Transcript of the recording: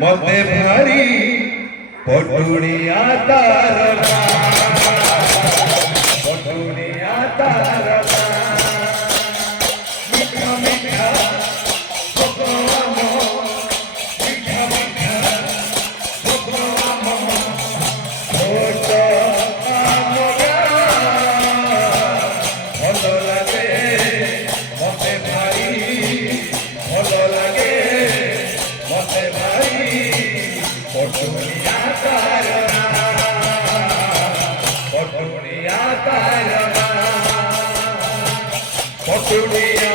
মতে ভারি পটুনিয়া তারা পটুনিয়া তারা মিঠা মিঠা মিঠা মিঠা ভালো লাগে মতে ভারি ভালো লাগে মতে ভারি পটুনিয়া তারা পটুনিয়া তারা পটুনিয়া